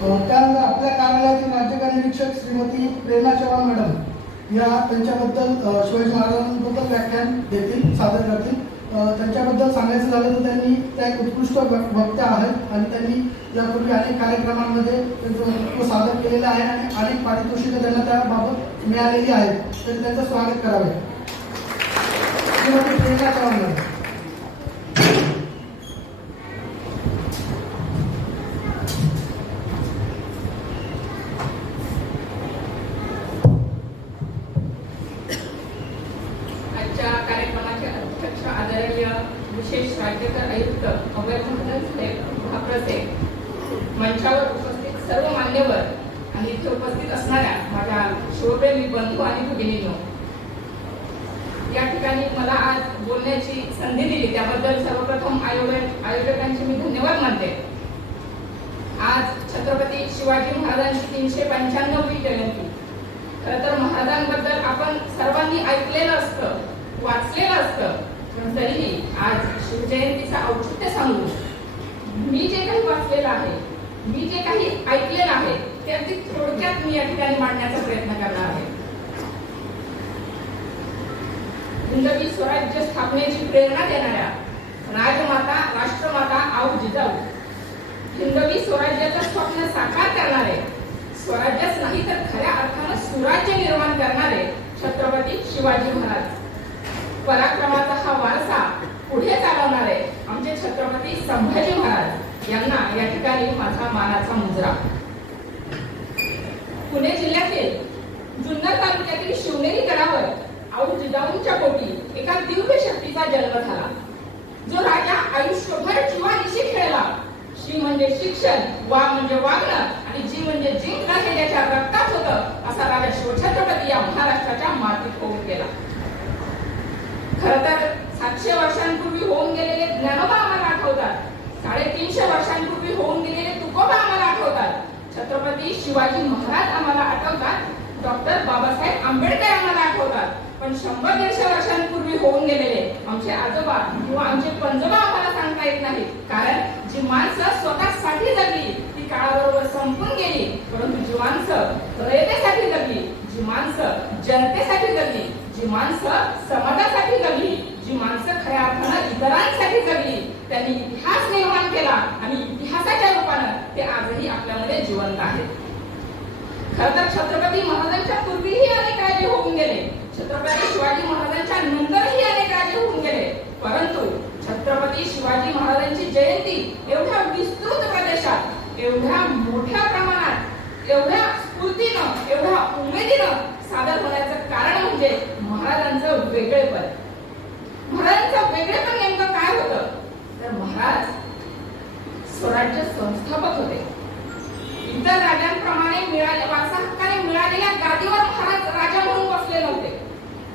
त्यानंतर आपल्या कार्यालयातील राज्य निरीक्षक श्रीमती प्रेरणा चव्हाण मॅडम या त्यांच्याबद्दल शिवाजी महाराजांबद्दल व्याख्यान देतील सादर करतील. त्यांच्याबद्दल सांगायचं झालं तर त्यांनी त्या एक उत्कृष्ट वक्त्या आहेत आणि त्यांनी यापूर्वी अनेक कार्यक्रमांमध्ये त्यांचं सादर केलेलं आहे आणि अनेक पारितोषिकं त्यांना त्याबाबत मिळालेली आहेत. तर त्यांचं स्वागत करावे. श्रीमती प्रेरणा चव्हाण मॅडम आजच्या कार्यक्रमाचे अध्यक्ष आदरणीय विशेष राज्यकर आयुक्त अभय महाजन साहेब महाप्रसे मंचावर उपस्थित सर्व मान्यवर आणि इथे उपस्थित असणाऱ्या माझ्या शिवप्रेमी बंधू आणि भगिनींनो या ठिकाणी मला आज बोलण्याची संधी दिली त्याबद्दल सर्वप्रथम आयोजक आयोजकांचे मी धन्यवाद मानते आज छत्रपती शिवाजी महाराजांची तीनशे पंच्याण्णववी जयंती. खरं तर महाराजांबद्दल आपण सर्वांनी ऐकलेलं असतं वाचलेलं असतं. पण तरीही आज शिवजयंतीचं औचित्य सांगू मी जे काही वाचलेलं आहे मी जे काही ऐकलेलं आहे ते अगदी थोडक्यात मी या ठिकाणी मांडण्याचा प्रयत्न करणार आहे. हिंदवी स्वराज्य स्थापनेची प्रेरणा देणाऱ्या राजमाता राष्ट्रमाता आऊ जिजाऊ हिंदवी स्वराज्याचं स्वप्न साकार करणारे स्वराज्यच नाही तर खऱ्या अर्थानं सुराज्य निर्माण करणारे छत्रपती शिवाजी महाराज. पराक्रमाचा हा वारसा पुढे चालवणारे आमचे छत्रपती संभाजी महाराज यांना या ठिकाणी माझा मानाचा मुजरा. पुणे जिल्ह्यातील जुन्नर तालुक्यातील शिवनेरी गडावर आऊ जिजाऊंच्या पोटी एका दिव्य शक्तीचा जन्म झाला. जो राजा आयुष्यभर जीवानिशी खेळला. शी म्हणजे शिक्षण वा म्हणजे वागणं आणि जी म्हणजे जिंकणं हे त्याच्या रक्तात होतं असा राजा शिवछत्रपती या महाराष्ट्राच्या मातीत होऊन गेला. खर तर सातशे वर्षांपूर्वी होऊन गेलेले ज्ञानोबा आम्हाला आठवतात. साडेतीनशे वर्षांपूर्वी होऊन गेलेले तुकोबा आम्हाला आठवतात. छत्रपती शिवाजी महाराज आम्हाला आठवतात. डॉक्टर बाबासाहेब आंबेडकर आम्हाला आठवतात. पण शंभर दीडशे वर्षांपूर्वी होऊन गेलेले आमचे आजोबा किंवा आमचे पंजोबा आम्हाला सांगता येत नाही कारण जी माणसं स्वतःसाठी जगली ती काळाबरोबर संपून गेली परंतु जी माणसं रयतेसाठी जगली जी माणसं जनतेसाठी जगली जी माणसं समाजासाठी जगली जी माणसं खऱ्या अर्थानं इतरांसाठी जगली त्यांनी इतिहास निर्माण केला आणि इतिहासाच्या रूपानं ते आजही आपल्यामध्ये जिवंत आहेत. खर तर छत्रपती महाराजांच्या पूर्वीही अनेक राजे होऊन गेले. छत्रपती शिवाजी महाराजांच्या नंतरही अनेक होऊन गेले. परंतु छत्रपती शिवाजी महाराजांची जयंती एवढ्या विस्तृत प्रदेशात एवढ्या मोठ्या प्रमाणात एवढ्या स्फूर्तीनं एवढ्या उमेदीनं सादर होण्याचं कारण म्हणजे महाराजांचं वेगळेपण. महाराजांचं वेगळेपण नेमकं काय होतं? तर महाराज स्वराज्य संस्थापक होते. इतर राजांप्रमाणे मिळाले वारसाहक्काने मिळालेल्या गादीवर महाराज राजा म्हणून बसले नव्हते.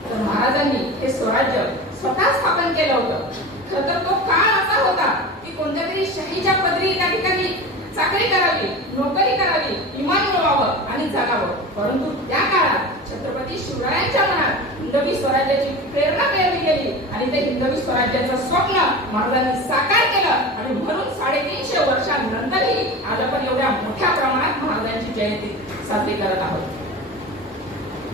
तर महाराजांनी हे स्वराज्य स्वतः स्थापन केलं होतं. तर तो काळ असा होता की कोणत्या तरी शहीच्या पदरी त्या ठिकाणी चाकरी करावी नोकरी करावी इमान मिळवावं आणि जगावं. परंतु त्या काळात छत्रपती शिवरायांच्या मनात हिंदवी स्वराज्याची प्रेरणा पेरली गेली आणि ते हिंदवी स्वराज्याचं स्वप्न महाराजांनी साकार केलं आणि म्हणून साडेतीनशे वर्षांनंतरही आज आपण एवढ्या मोठ्या प्रमाणात महाराजांची जयंती साजरी करत आहोत.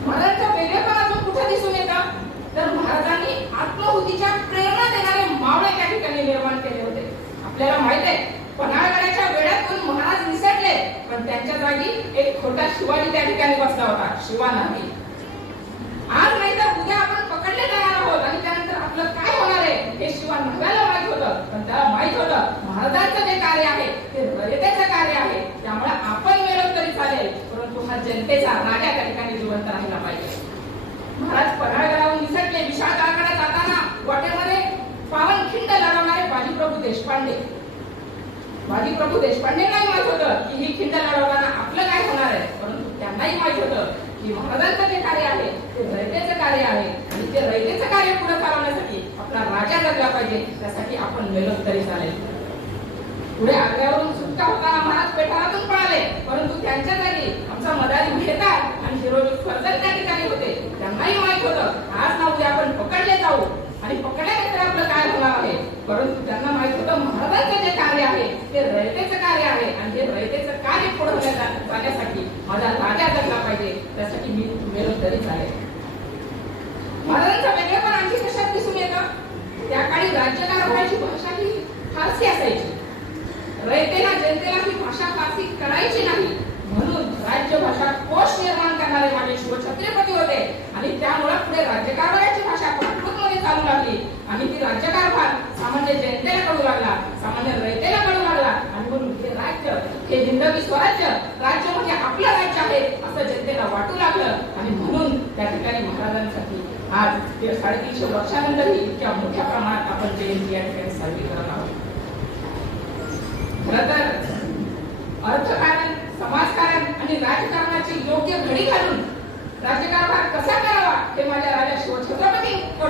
महाराजांचा वेगळेपणा अजून कुठे दिसून येतं तर महाराजांनी आत्महुतीच्या प्रेरणा देणारे मावळे त्या ठिकाणी निर्माण केले होते. आपल्याला माहीत आहे पन्हाळगडाच्या वेळातून महाराज निसटले पण त्यांच्या जागी एक खोटा शिवाजी त्या ठिकाणी बसला होता शिवा नाही आज नाही तर उद्या आपण पकडले जाणार आहोत आणि त्यानंतर आपलं काय होणार आहे हे शिवा नव्याला माहीत होतं पण त्याला माहीत होतं महाराजांचं जे कार्य आहे ते रयतेचं कार्य आहे त्यामुळे आपण मिळत तरी चालेल परंतु हा जनतेचा राजा त्या ठिकाणी जिवंत राहिला पाहिजे महाराज पन्हाळगडावरून निसटले विशाळ काळाकडे जाताना वाटेमध्ये पावनखिंड लढवणारे बाजीप्रभू देशपांडे प्रभू देशपांडे नाही माहीत होतं की ही खिंड लढवताना आपलं काय होणार आहे? परंतु त्यांनाही माहीत होतं की महाराजांचं जे कार्य आहे ते रयतेचं कार्य आहे आणि ते रयतेचं कार्य पुढे चालवण्यासाठी आपला राजा जगला पाहिजे त्यासाठी आपण मेहनत तरी चालेल. पुढे आग्र्यावरून सुटका होताना महाराज पेठारातून पळाले परंतु त्यांच्या जागी आमचा मदारी मेहता आणि हिरोजी फर्जन त्या ठिकाणी होते. त्यांनाही माहीत होतं आज ना उद्या आपण पकडले जाऊ. आणि पकडले झाला आहे. परंतु त्यांना माहीत होतं महाराजांचं जे कार्य आहे ते रयतेचं कार्य आहे. आणि हे रयतेचं कार्य पुढे जाण्यासाठी माझा राजा जगला पाहिजे. त्यासाठी मी मेलो तरी महाराजांचा वेगळेपण आणखी कशात दिसून येतं? त्या काळी राज्यकारभाराची भाषा ही फारसी असायची. रयतेला जनतेला ही भाषा फारसी करायची नाही. म्हणून राज्यभाषा कोश निर्माण करणारे माझे शिवछत्रपती होते. आणि त्यामुळे पुढे राज्यकारभाराची भाषा प्राकृतमध्ये चालू लागली आणि ती राज्यकारभार सामान्य जनतेला कळू लागला सामान्य रयतेला कळू लागला. आणि म्हणून हे राज्य हे हिंदवी स्वराज्य राज्य म्हणजे आपलं राज्य आहे असं जनतेला वाटू लागलं. आणि म्हणून त्या ठिकाणी महाराजांसाठी आज ते साडेतीनशे वर्षानंतरही इतक्या मोठ्या प्रमाणात आपण जयंती या ठिकाणी साजरी करत आहोत. खरं तर अर्थकारण समाजकारण आणि राजकारणाची योग्य घडी घालून राज्यकारभार कसा करावा हे माझ्या राजा शिवछत्रपती कडून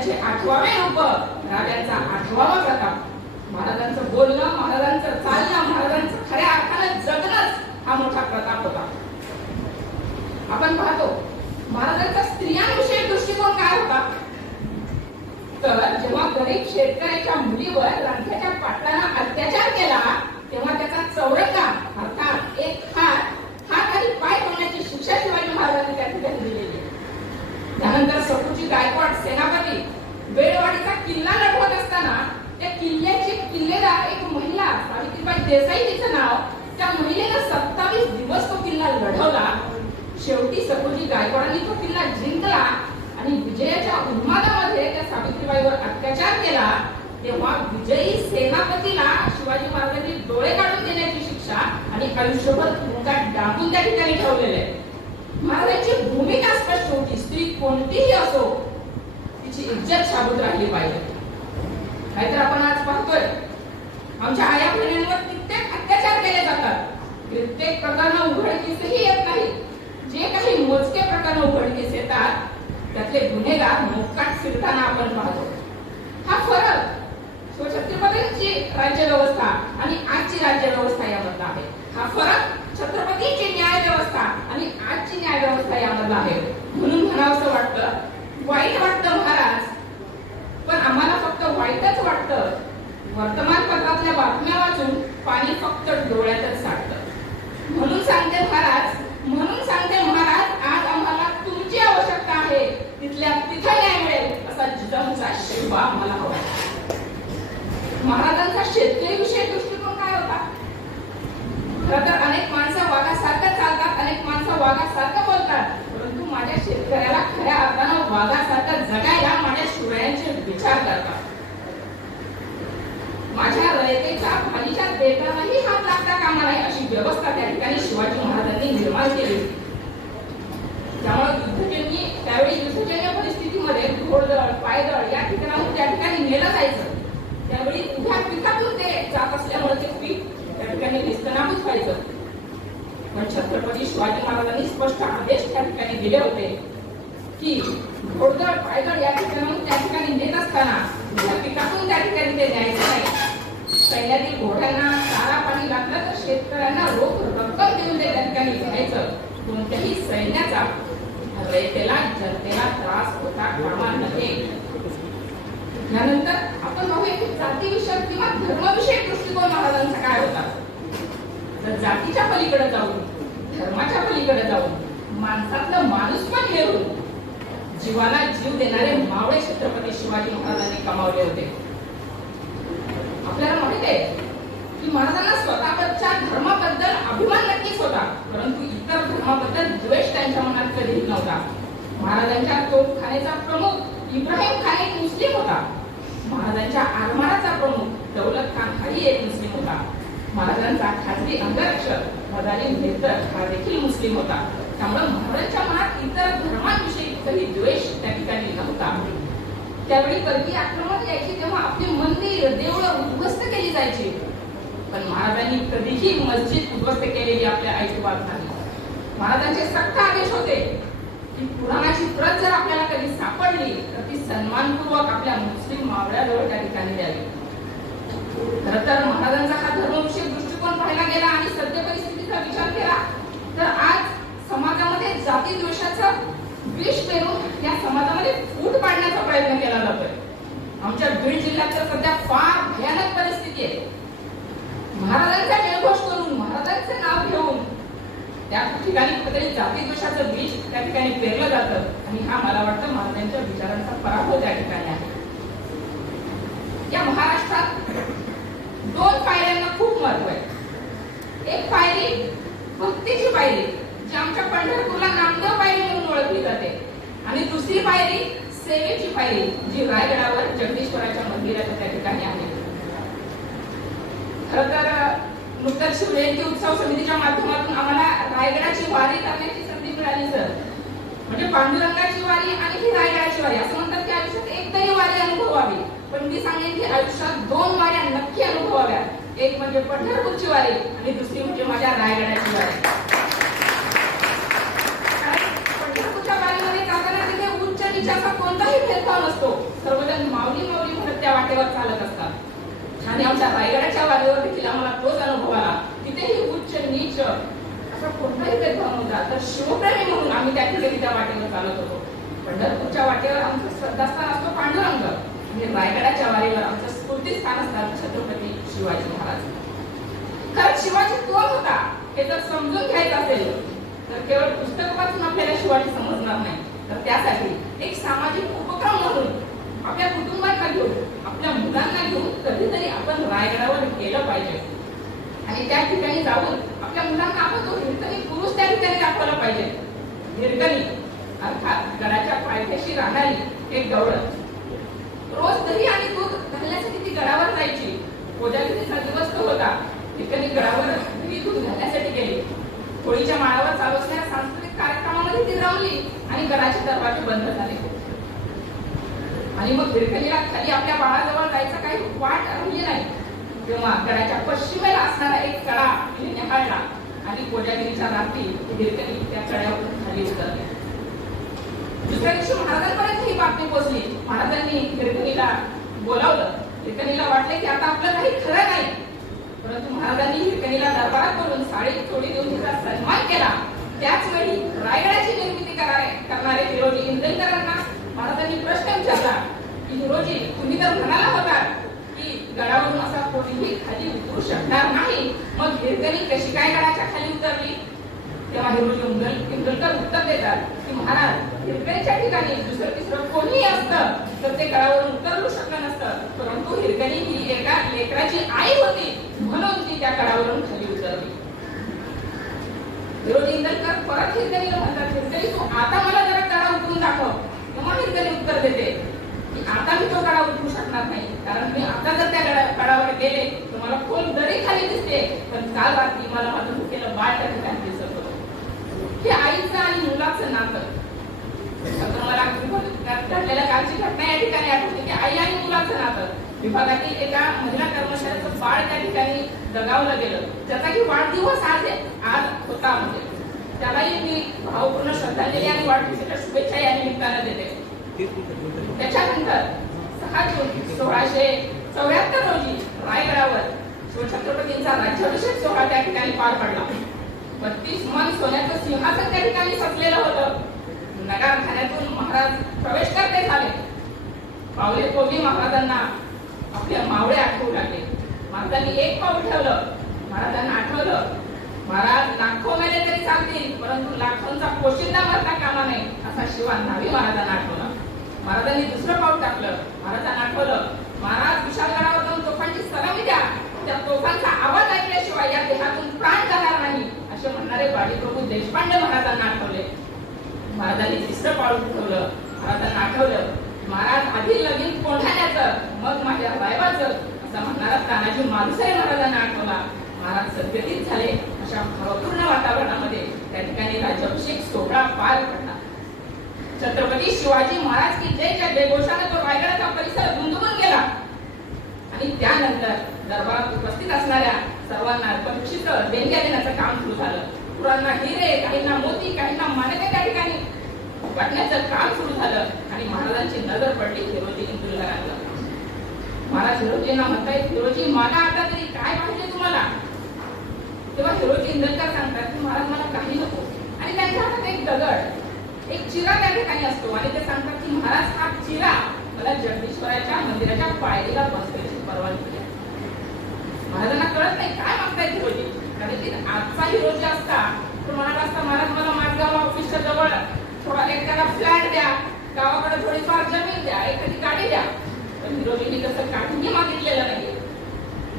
राजांचे आठवावे रूप राजांचा आठवावा प्रताप. महाराजांचं बोलणं महाराजांचं चालणं महाराजांचं खऱ्या अर्थानं जगणंच हा मोठा प्रताप होता. आपण पाहतो महाराजांचा स्त्रियांविषयी दृष्टिकोन काय होता? तर जेव्हा गरीब शेतकऱ्याच्या मुलीवर रांध्याच्या पाटलानं अत्याचार केला तेव्हा त्याचा चौरका अर्थात एक हात हात आणि पाय तोडण्याची शिक्षा शिवाजी महाराजांनी त्या ठिकाणी दिलेली. त्यानंतर सपूची गायकवाड सेनापती बेळवाडीचा किल्ला लढवत असताना त्या किल्ल्याची किल्लेदार एक महिला सावित्रीबाई देसाई तिचं नाव त्या महिलेनं सत्तावीस दिवस तो किल्ला लढवला. शेवटी सपूजी गायकवाडांनी तो किल्ला जिंकला आणि विजयाच्या उन्मादामध्ये त्या सावित्रीबाईवर अत्याचार केला. तेव्हा विजयी सेनापतीला शिवाजी महाराजांनी डोळे काढून देण्याची शिक्षा आणि आयुष्यभर तुरुंगात डांबून त्या ठिकाणी ठेवलेले आहे. महाराजांची भूमिका स्पष्ट होती स्त्री कोणतीही असो तिची इज्जत शाबूत राहिली पाहिजे. नाहीतर आपण आज पाहतोय आमच्या आया बहिणींवर कित्येक अत्याचार केले जातात कित्येक प्रकरण उघडकीसही येत नाही. जे काही मोजके प्रकरण उघडकीस येतात त्यातले गुन्हेगार मोकाट फिरताना आपण पाहतो. हा फरक छत्रपतींची राज्य व्यवस्था आणि आजची राज्य व्यवस्था यामधला आहे. हा फरक छत्रपतीची न्याय व्यवस्था आणि आजची न्याय व्यवस्था यामधला आहे. म्हणून म्हणावंसं वाटतं वाईट वाटतं महाराज पण आम्हाला फक्त वाईटच वाटतं. वर्तमानपत्रातल्या बातम्या वाचून पाणी फक्त डोळ्यातच साठ म्हणून सांगते महाराज म्हणून सांगते महाराज आज आम्हाला तुमची आवश्यकता आहे. तिथल्या तिथं न्याय मिळेल असा जिजाऊचा शेवा आम्हाला हवा. महाराजांचा शेतकरीविषयी दृष्टिकोन काय होता? खर तर अनेक माणसं वाघासारखं चालतात अनेक माणसं वाघासारखं बोलतात. परंतु माझ्या शेतकऱ्याला खऱ्या अर्थानं वाघासारखं जगायला माझ्या शिवरायांचे विचार करतात. माझ्या रयतेच्या भाजीच्या देतानाही हात लागता कामा नाही अशी व्यवस्था त्या महाराजांनी केली त्यामुळे युद्धजन्य त्यावेळी युद्धजन्य परिस्थितीमध्ये घोडदळ पायदळ या ठिकाणाहून त्या ठिकाणी नेलं जायचं. त्यावेळी उभ्या पिकातून ते जात असल्यामुळे ते पीक त्या ठिकाणी निस्तनाभूत व्हायचं. पण छत्रपती शिवाजी महाराजांनी स्पष्ट आदेश त्या ठिकाणी दिले होते की घोडदळ पायदळ या ठिकाणाहून त्या ठिकाणी नेत असताना उभ्या पिकातून त्या ठिकाणी ते न्यायचं नाही. सैन्यातील घोड्यांना चारा पाणी लागलं तर शेतकऱ्यांना रोख रक्कम देऊन ते त्यांनी घ्यायचं कोणत्याही सैन्याचा रयतेला जनतेला त्रास होता कामा नये. यानंतर आपण पाहूया की जातीविषयक किंवा धर्मविषयक दृष्टिकोन महाराजांचा काय होता. तर जातीच्या पलीकडे जाऊन धर्माच्या पलीकडे जाऊन माणसातलं माणूस पण हेरून जीवाला जीव देणारे मावळे छत्रपती शिवाजी महाराजांनी कमावले होते. आपल्याला माहीत आहे की महाराजांना स्वतःच्या धर्माबद्दल अभिमान नक्कीच होता परंतु इतर धर्माबद्दल द्वेष त्यांच्या मनात कधीही नव्हता. महाराजांच्या तोपखानेचा प्रमुख इब्राहिम खान एक मुस्लिम होता. महाराजांच्या आरमाराचा प्रमुख दौलत खान हाही एक मुस्लिम होता. महाराजांचा खाजगी अंगरक्षक मदारी मेहतर हा देखील मुस्लिम होता. त्यामुळे महाराजांच्या मनात इतर धर्मांविषयी काही द्वेष त्या ठिकाणी नव्हता. त्यावेळी परकीय आक्रमण यायचे तेव्हा आपले मंदिर देवळं उद्ध्वस्त केली जायची. पण महाराजांनी कधीही मस्जिद उद्ध्वस्त केलेली आपल्या ऐकवात नाही. महाराजांचे सक्त आदेश होते की पुराणाची प्रत जर आपल्याला कधी सापडली तर ती सन्मानपूर्वक आपल्या मुस्लिम मावळ्याजवळ त्या ठिकाणी द्यावी. खर तर महाराजांचा हा धर्मविषयक दृष्टिकोन पाहायला गेला आणि सद्य परिस्थितीचा विचार केला तर आज समाजामध्ये जाती द्वेषाचा विष पेरून या समाजामध्ये फूट पाडण्याचा प्रयत्न केला जातोय. आमच्या बीड जिल्ह्यात तर सध्या फार भयानक परिस्थिती आहे. महाराजांचा जयघोष करून महाराजांचे नाव घेऊन त्या ठिकाणी कुठेतरी जाती दोषाचं बीज त्या ठिकाणी पेरलं जातं. आणि हा मला वाटतं महाराजांच्या विचारांचा पराभव त्या ठिकाणी आहे. या महाराष्ट्रात दोन पायऱ्यांना खूप महत्त्व आहे. एक पायरी भक्तीची पायरी. जी आमच्या पंढरपूरला नामदेव पायरी म्हणून ओळखली जाते. आणि दुसरी पायरी सेवेची पायरी जी रायगडावर जगदीश्वराच्या मंदिराच्या त्या ठिकाणी आहे. खर तर नुकतंच शिवजयंती उत्सव समितीच्या माध्यमातून आम्हाला रायगडाची वारी करण्याची संधी मिळाली सर. म्हणजे पांडुरंगाची वारी आणि ही रायगडाची वारी असं म्हणतात की आयुष्यात एकदाही वारी अनुभवावी. पण मी सांगेन की आयुष्यात दोन वाऱ्या नक्की अनुभवाव्या एक म्हणजे पंढरपूरची वारी आणि दुसरी म्हणजे माझ्या रायगडाची वारी कारण पंढरपूरच्या वारीमध्ये जाताना तिथे उच्च कोणताही भेदभाव नसतो. सर्वजण माऊली माऊली म्हणत त्या वाटेवर चालत असतात. आणि आमच्या रायगडाच्या वारीवर देखील आम्हाला तोच अनुभव आला. तिथेही उच्च नीच असा कोणताही भेदभाव नव्हता. तर शिवप्रेमी म्हणून आम्ही त्या ठिकाणी त्या वाटेवर चालत होतो. पंढरपूरच्या वाटेवर आमचं श्रद्धास्थान असतो पांडुरंग. आणि रायगडाच्या वारीवर आमचं स्फूर्तीस्थान असतात छत्रपती शिवाजी महाराज. कारण शिवाजी कोण होता हे जर समजून घ्यायचं असेल तर केवळ पुस्तक वाचून आपल्याला शिवाजी समजणार नाही. तर त्यासाठी एक सामाजिक उपक्रम म्हणून आपल्या कुटुंबांना घेऊन आपल्या मुलांना घेऊन कधीतरी आपण रायगडावर गेलं पाहिजे. आणि त्या ठिकाणी जाऊन आपल्या मुलांना आपण तो हिरकणी पुरुष त्या ठिकाणी दाखवला पाहिजे. हिरकणी अर्थात गडाच्या पायथ्याशी राहणारी एक गवळण रोज दही आणि दूध घालण्यासाठी ती गडावर जायची. कोजागिरीचा दिवस तो होता. ठिकाणी गडावर दही दूध घालण्यासाठी गेली. होळीच्या माळावर चालू असलेल्या सांस्कृतिक कार्यक्रमामध्ये आणि दरवाजे बंद झाले. आणि मग भिरकलीला खाली आपल्या बाळाजवळ जायचं काही वाट राहिली नाही. तेव्हा गडाच्या पश्चिमेला असणारा एक कडा तिने निहाळला आणि कोजागिरीच्या रात्री भिरकली त्या कड्यावरून खाली उतरली. दुसऱ्या दिवशी महाराजांपर्यंत ही बातमी पोहोचली. महाराजांनी हिरकणीला बोलावलं. हिरकणीला वाटले की आता आपलं काही खरं नाही. परंतु महाराजांनी हिरकणीला दरबारात बोलून साडी चोळी देऊन तिचा सन्मान केला. त्याच वेळी रायगडाची निर्मिती करणारे हिरोजी इंदलकरांना महाराजांनी प्रश्न विचारला. की हिरोजी तुम्ही तर म्हणाला होता की गडावरून असा कोणीही खाली उतरू शकणार नाही. मग हिरकणी कशी काय गडाच्या खाली उतरली? तेव्हा हिरोजी इंदल इंदलकर उत्तर देतात की महाराज हिरकणीच्या ठिकाणी दुसरं तिसरं कोणीही असतं तर ते गडावरून उतरलू शकलं नसतं. परंतु हिरकणी ही एका लेकराची आई होती म्हणून ती त्या गडावरून खाली उतरली. हिरोजी इंदलकर परत हिरकणीला म्हणतात हिरकणी तू आता मला जरा कडा उतरून दाखव. तेव्हा हिरकणी उत्तर देते. की आता मी तो कडा उतरू शकणार नाही. कारण मी आता जर त्या गडा गेले तर मला खोल दरी खाली दिसते पण काल रात्री मला माझं भुकेलं बाळ त्या ठिकाणी दिसत होतं. हे आईचं आणि मुलाचं नातं. आता मला घडलेल्या कालची घटना या ठिकाणी आठवते की आई आणि मुलाचं नातं. विभागातील एका महिला कर्मचाऱ्याचं बाळ त्या ठिकाणी दगावलं गेलं. त्याचा की वाढदिवस आज आज होता म्हणजे. त्यालाही मी भावपूर्ण श्रद्धांजली आणि वाढदिवसाच्या शुभेच्छा या निमित्तानं देते. त्याच्यानंतर सहा जून सोळाशे चौऱ्याहत्तर रोजी रायगडावर शिवछत्रपतींचा राज्याभिषेक सोहळा त्या ठिकाणी पार पडला. बत्तीस मन सोन्याचं सिंहासन त्या ठिकाणी सजलेलं होतं. नगारखान्यातून महाराज प्रवेश करते झाले. पावले कोबी महाराजांना आपल्या मावळे आठवू लागले. महाराजांनी एक पाऊल ठेवलं महाराजांना आठवलं महाराज लाखो मेले तरी चालतील परंतु लाखोंचा पोशिंदा मरता कामा नाही असा शिवा न्हावी महाराजांना आठवला. महाराजांनी दुसरं पाऊल टाकलं महाराजांना आठवलं महाराज विशालगडावर जाऊन तोफांची सलामी द्या. त्या तोफांचा आवाज ऐकल्याशिवाय या देहातून प्राण जाणार नाही असे म्हणणारे बाळीप्रभू देशपांडे महाराजांना आठवले. महाराजांनी तिसरं पाऊल उठवलं महाराजांना आठवलं महाराज आधी लगीन साहेबाचं म्हणणारा तानाजी मालुसरे महाराजांना आठवला. महाराज सद्गतीत झाले. अशा भावपूर्ण वातावरणामध्ये त्या ठिकाणी राज्याभिषेक सोहळा पार पडला. छत्रपती शिवाजी महाराज की जय जयघोषाने तो रायगडाचा परिसर दुमदुमून गेला. आणि त्यानंतर दरबारात उपस्थित असणाऱ्या सर्वांना बक्षीस देणग्या देण्याचं काम सुरू झालं. पुरांना हिरे काहींना मोती काहींना मानके त्या ठिकाणी. वाटण्याचं काम सुरू झालं आणि महाराजांची नजर पडली हिरोजी इंदुलकरांना मला हिरोजींना म्हणताय हिरोजी मला आता तरी काय पाहिजे तुम्हाला? तेव्हा हिरोजी इंदलकर सांगतात की महाराज मला काही नको. आणि त्यांच्या हातात एक दगड एक चिरा त्या ठिकाणी असतो. आणि ते सांगतात की महाराज हा चिरा मला जगदीश्वराच्या मंदिराच्या पायरीला बसण्याची परवानगी द्या. महाराजांना कळत नाही काय मागताय हिरोजी कदाचित आजचा हिरो असता तो म्हणाला असता महाराज मला माझगाव ऑफिसच्या जवळ पण कसं तसं काहीही मागितलेलं नाही.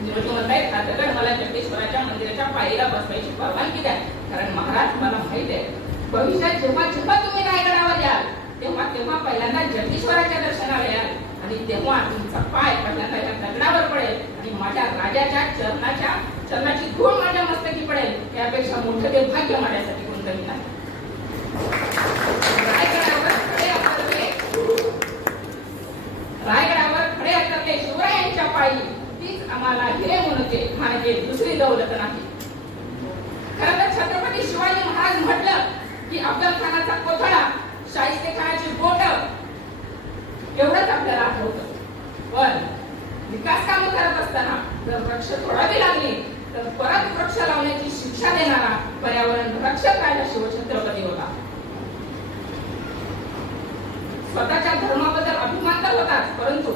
हिरोजी आता तर मला जगदीश्वराच्या मंदिराच्या पायरीला बसवायची परवानगी द्या. कारण महाराज मला माहीत आहे भविष्यात जेव्हा जेव्हा तुम्ही रायगडावर याल तेव्हा तेव्हा पहिल्यांदा जगदीश्वराच्या दर्शनाला याल. आणि तेव्हा तुमचा पाय पहिल्यांदा या दगडावर पडेल. आणि माझ्या राजाच्या चरणाच्या चरणाची धूळ माझ्या मस्तकी पडेल. यापेक्षा मोठं ते भाग्य माझ्यासाठी कोणतंही नाही रायगडावर खडे अवतरले रायगडावर खडे अवतरले शिवरायांच्या पायी तीच आम्हाला हिरे म्हणते म्हणजे दौलत नाही. खरं तर छत्रपती शिवाजी महाराज म्हटलं की अफजल खानाचा कोथळा शाहिस्ते खानाची बोट एवढंच आपल्याला आठवतं. पण विकास काम करत असताना जर वृक्ष तोडावी लागली तर परत वृक्ष लावण्याची शिक्षा देणारा पर्यावरण रक्षक राहिला शिवछत्रपती होता. स्वतःच्या धर्माबद्दल अभिमान तर होताच परंतु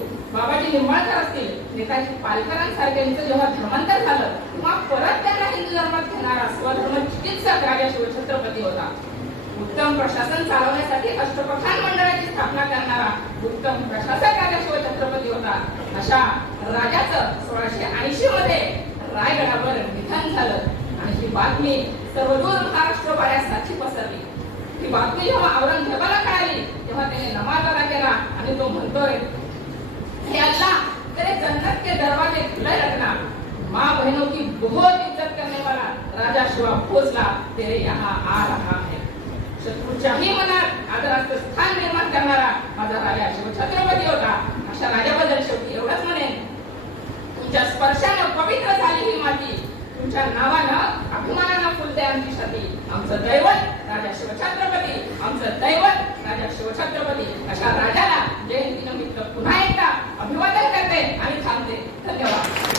बाबाजी निंबाळकर असतील नेताजी पालकरांसारख्यांचं जेव्हा धर्मांतर झालं तेव्हा परत त्यांना हिंदू धर्मात घेणारा स्वधर्म चिकित्सक राजा शिवछत्रपती होता. उत्तम प्रशासन चालवण्यासाठी अष्टप्रधान मंडळाची स्थापना करणारा उत्तम प्रशासक राजा शिवछत्रपती होता. अशा राजाचं सोळाशे ऐंशी मध्ये रायगडावर निधन झालं. आणि ही बातमी सर्वदूर महाराष्ट्रभरासाठी पसरली. ही बातमी जेव्हा औरंगजेबाला कळाली तेव्हा त्याने नमाज अदा केला आणि तो म्हणतोय हे अल्लाह तेरे जन्नत के दरवाजे खुले रखना। माँ बहनों की बहुत इज्जत करने वाला राजा शिवा भोसला तेरे यहाँ आ रहा है। शत्रूच्याही मनात आदराचं स्थान निर्माण करणारा माझा राजा शिव छत्रपती होता अशा राजाबद्दल शेवटी एवढंच म्हणेन। तुमच्या स्पर्शानं पवित्र झाली ही माती तुझ्या नावाला अभिमानानं फुलते आमची छाती. आमचं दैवत राजा शिवछत्रपती. आमचं दैवत राजा शिवछत्रपती. अशा राजाला जयंतीनिमित्त पुन्हा एकदा अभिवादन करते आणि थांबते. धन्यवाद.